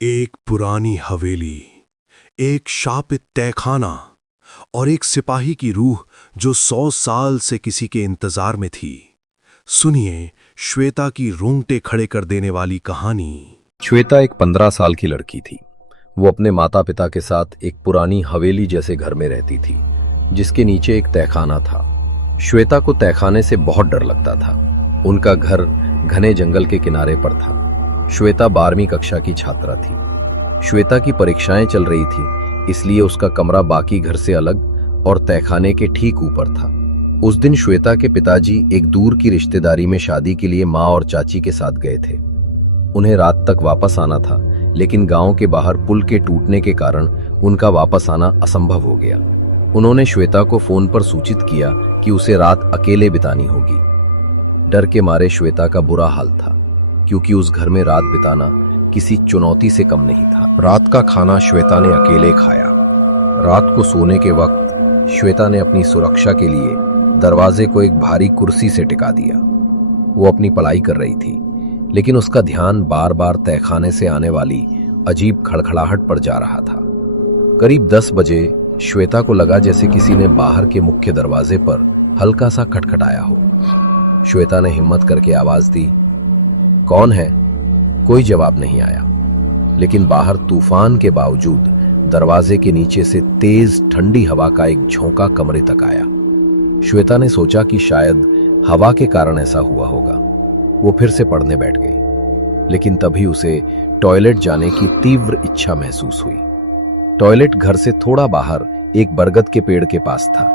एक पुरानी हवेली, एक शापित तहखाना और एक सिपाही की रूह जो 100 साल से किसी के इंतजार में थी। सुनिए श्वेता की रोंगटे खड़े कर देने वाली कहानी। श्वेता एक 15 साल की लड़की थी। वो अपने माता पिता के साथ एक पुरानी हवेली जैसे घर में रहती थी, जिसके नीचे एक तहखाना था। श्वेता को तहखाने से बहुत डर लगता था। उनका घर घने जंगल के किनारे पर था। श्वेता 12वीं कक्षा की छात्रा थी। श्वेता की परीक्षाएं चल रही थी, इसलिए उसका कमरा बाकी घर से अलग और तहखाने के ठीक ऊपर था। उस दिन श्वेता के पिताजी एक दूर की रिश्तेदारी में शादी के लिए माँ और चाची के साथ गए थे। उन्हें रात तक वापस आना था, लेकिन गांव के बाहर पुल के टूटने के कारण उनका वापस आना असंभव हो गया। उन्होंने श्वेता को फोन पर सूचित किया कि उसे रात अकेले बितानी होगी। डर के मारे श्वेता का बुरा हाल था, क्योंकि उस घर में रात बिताना किसी चुनौती से कम नहीं था। रात का खाना श्वेता ने अकेले खाया। रात को सोने के वक्त श्वेता ने अपनी सुरक्षा के लिए दरवाजे को एक भारी कुर्सी से टिका दिया। वो अपनी पढ़ाई कर रही थी, लेकिन उसका ध्यान बार बार तहखाने से आने वाली अजीब खड़खड़ाहट पर जा रहा था। करीब 10 बजे श्वेता को लगा जैसे किसी ने बाहर के मुख्य दरवाजे पर हल्का सा खटखटाया हो। श्वेता ने हिम्मत करके आवाज दी, कौन है? कोई जवाब नहीं आया, लेकिन बाहर तूफान के बावजूद दरवाजे के नीचे से तेज ठंडी हवा का एक झोंका कमरे तक आया। श्वेता ने सोचा कि शायद हवा के कारण ऐसा हुआ होगा। वो फिर से पढ़ने बैठ गई, लेकिन तभी उसे टॉयलेट जाने की तीव्र इच्छा महसूस हुई। टॉयलेट घर से थोड़ा बाहर एक बरगद के पेड़ के पास था।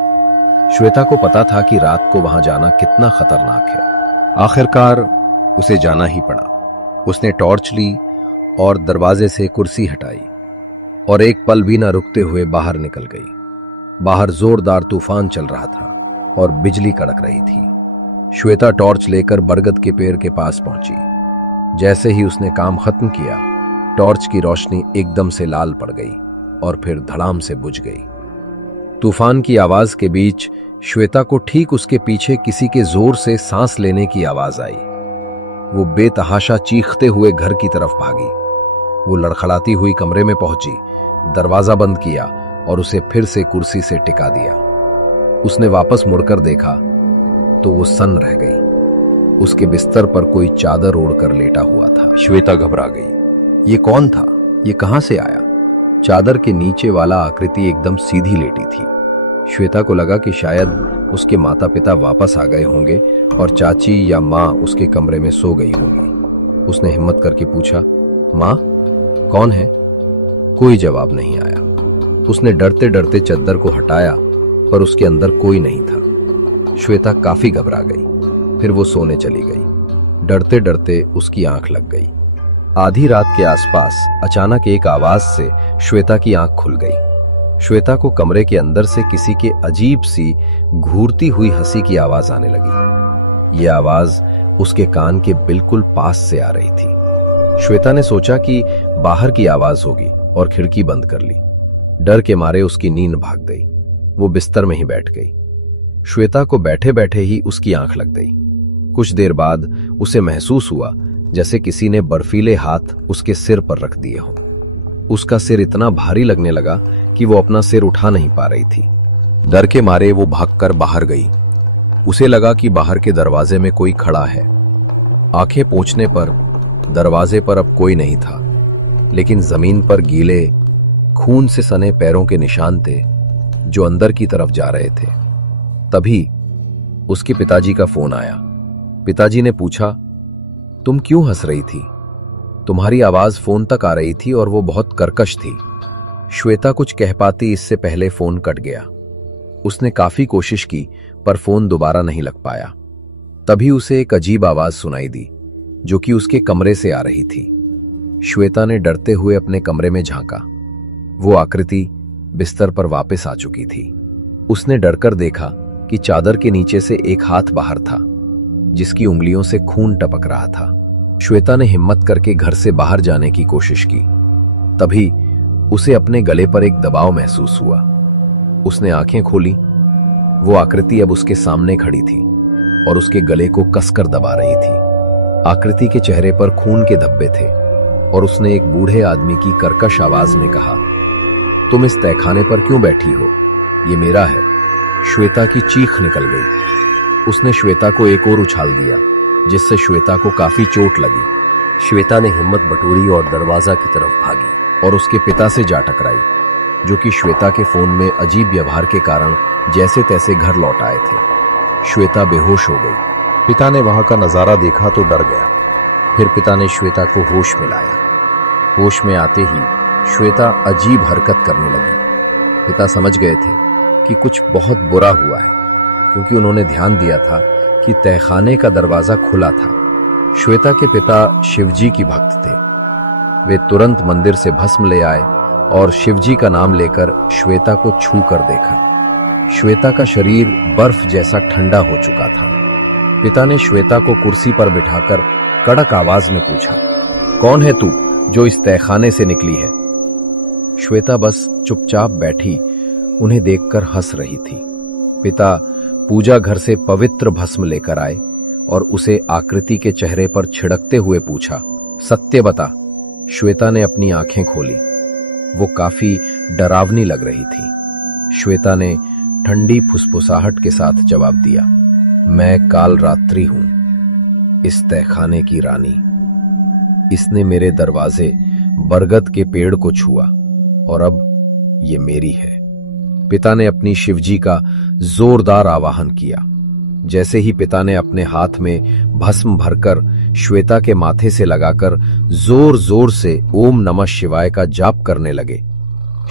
श्वेता को पता था कि रात को वहां जाना कितना खतरनाक है। आखिरकार उसे जाना ही पड़ा। उसने टॉर्च ली और दरवाजे से कुर्सी हटाई और एक पल भी न रुकते हुए बाहर निकल गई। बाहर जोरदार तूफान चल रहा था और बिजली कड़क रही थी। श्वेता टॉर्च लेकर बरगद के पेड़ के पास पहुंची। जैसे ही उसने काम खत्म किया, टॉर्च की रोशनी एकदम से लाल पड़ गई और फिर धड़ाम से बुझ गई। तूफान की आवाज के बीच श्वेता को ठीक उसके पीछे किसी के जोर से सांस लेने की आवाज आई। वो बेतहाशा चीखते हुए घर की तरफ भागी। वो लड़खड़ाती हुई कमरे में पहुंची, दरवाजा बंद किया और उसे फिर से कुर्सी से टिका दिया। उसने वापस मुड़कर देखा तो वो सन्न रह गई। उसके बिस्तर पर कोई चादर ओढ़कर लेटा हुआ था। श्वेता घबरा गई। ये कौन था? ये कहां से आया? चादर के नीचे वाला आकृति एकदम सीधी लेटी थी। श्वेता को लगा कि शायद उसके माता पिता वापस आ गए होंगे और चाची या माँ उसके कमरे में सो गई होंगी। उसने हिम्मत करके पूछा, माँ, कौन है? कोई जवाब नहीं आया। उसने डरते डरते चद्दर को हटाया, पर उसके अंदर कोई नहीं था। श्वेता काफी घबरा गई। फिर वो सोने चली गई। डरते डरते उसकी आंख लग गई। आधी रात के आसपास अचानक एक आवाज से श्वेता की आंख खुल गई। श्वेता को कमरे के अंदर से किसी के अजीब सी घूरती हुई हंसी की आवाज आने लगी। यह आवाज उसके कान के बिल्कुल पास से आ रही थी। श्वेता ने सोचा कि बाहर की आवाज होगी और खिड़की बंद कर ली। डर के मारे उसकी नींद भाग गई। वो बिस्तर में ही बैठ गई। श्वेता को बैठे बैठे ही उसकी आंख लग गई। कुछ देर बाद उसे महसूस हुआ जैसे किसी ने बर्फीले हाथ उसके सिर पर रख दिए हों। उसका सिर इतना भारी लगने लगा कि वो अपना सिर उठा नहीं पा रही थी। डर के मारे वो भागकर बाहर गई। उसे लगा कि बाहर के दरवाजे में कोई खड़ा है। आंखें पोंछने पर दरवाजे पर अब कोई नहीं था, लेकिन जमीन पर गीले खून से सने पैरों के निशान थे जो अंदर की तरफ जा रहे थे। तभी उसके पिताजी का फोन आया। पिताजी ने पूछा, तुम क्यों हंस रही थी? तुम्हारी आवाज फोन तक आ रही थी और वो बहुत कर्कश थी। श्वेता कुछ कह पाती इससे पहले फोन कट गया। उसने काफी कोशिश की, पर फोन दोबारा नहीं लग पाया। तभी उसे एक अजीब आवाज सुनाई दी, जो कि उसके कमरे से आ रही थी। श्वेता ने डरते हुए अपने कमरे में झांका। वो आकृति बिस्तर पर वापस आ चुकी थी। उसने डरकर देखा कि चादर के नीचे से एक हाथ बाहर था, जिसकी उंगलियों से खून टपक रहा था। श्वेता ने हिम्मत करके घर से बाहर जाने की कोशिश की। तभी उसे अपने गले पर एक दबाव महसूस हुआ। उसने आंखें खोली। वो आकृति अब उसके सामने खड़ी थी और उसके गले को कसकर दबा रही थी। आकृति के चेहरे पर खून के धब्बे थे। और उसने एक बूढ़े आदमी की कर्कश आवाज में कहा, तुम इस तहखाने पर क्यों बैठी हो? ये मेरा है। श्वेता की चीख निकल गई। उसने श्वेता को एक और उछाल दिया, जिससे श्वेता को काफी चोट लगी। श्वेता ने हिम्मत बटोरी और दरवाजा की तरफ भागी और उसके पिता से जा टकराई, जो कि श्वेता के फोन में अजीब व्यवहार के कारण जैसे तैसे घर लौट आए थे। श्वेता बेहोश हो गई। पिता ने वहां का नजारा देखा तो डर गया। फिर पिता ने श्वेता को होश में लाया। होश में आते ही श्वेता अजीब हरकत करने लगी। पिता समझ गए थे कि कुछ बहुत बुरा हुआ है, क्योंकि उन्होंने ध्यान दिया था कि तहखाने का दरवाजा खुला था। श्वेता के पिता शिवजी की भक्त थे। वे तुरंत मंदिर से भस्म ले आए और शिवजी का नाम लेकर श्वेता को छू कर देखा। श्वेता का शरीर बर्फ जैसा ठंडा हो चुका था। पिता ने श्वेता को कुर्सी पर बिठाकर कड़क आवाज में पूछा, कौन है तू जो इस तहखाने से निकली है? श्वेता बस चुपचाप बैठी उन्हें देखकर हंस रही थी। पिता पूजा घर से पवित्र भस्म लेकर आए और उसे आकृति के चेहरे पर छिड़कते हुए पूछा, सत्य बता। श्वेता ने अपनी आंखें खोली। वो काफी डरावनी लग रही थी। श्वेता ने ठंडी फुसफुसाहट के साथ जवाब दिया, मैं काल रात्रि हूं, इस तहखाने की रानी। इसने मेरे दरवाजे बरगद के पेड़ को छुआ और अब ये मेरी है। पिता ने अपनी शिवजी का जोरदार आवाहन किया। जैसे ही पिता ने अपने हाथ में भस्म भरकर श्वेता के माथे से लगाकर जोर जोर से ओम नमः शिवाय का जाप करने लगे,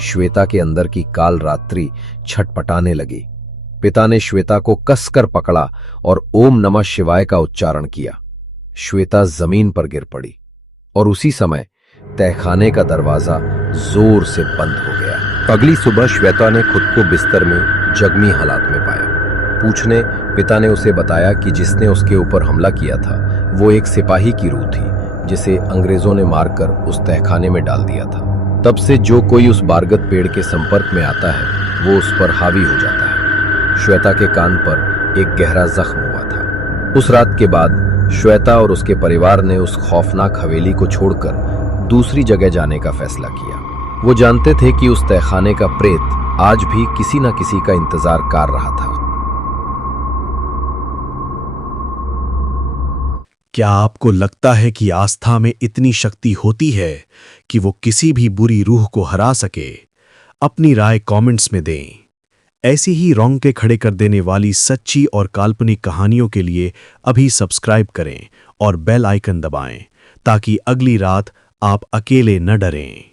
श्वेता के अंदर की काल रात्रि छटपटाने लगी। पिता ने श्वेता को कसकर पकड़ा और ओम नमः शिवाय का उच्चारण किया। श्वेता जमीन पर गिर पड़ी और उसी समय तहखाने का दरवाजा जोर से बंद हो गया। अगली सुबह श्वेता ने खुद को बिस्तर में जख्मी हालात में पाया। पूछने पिता ने उसे बताया कि जिसने उसके ऊपर हमला किया था वो एक सिपाही की रूह थी, जिसे अंग्रेजों ने मारकर उस तहखाने में डाल दिया था। तब से जो कोई उस बारगद पेड़ के संपर्क में आता है वो उस पर हावी हो जाता है। श्वेता के कान पर एक गहरा जख्म हुआ था। उस रात के बाद श्वेता और उसके परिवार ने उस खौफनाक हवेली को छोड़कर दूसरी जगह जाने का फैसला किया। वो जानते थे कि उस तहखाने का प्रेत आज भी किसी न किसी का इंतजार कर रहा था। क्या आपको लगता है कि आस्था में इतनी शक्ति होती है कि वो किसी भी बुरी रूह को हरा सके? अपनी राय कमेंट्स में दें। ऐसी ही रोंगटे खड़े कर देने वाली सच्ची और काल्पनिक कहानियों के लिए अभी सब्सक्राइब करें और बेल आइकन दबाएं, ताकि अगली रात आप अकेले न डरें।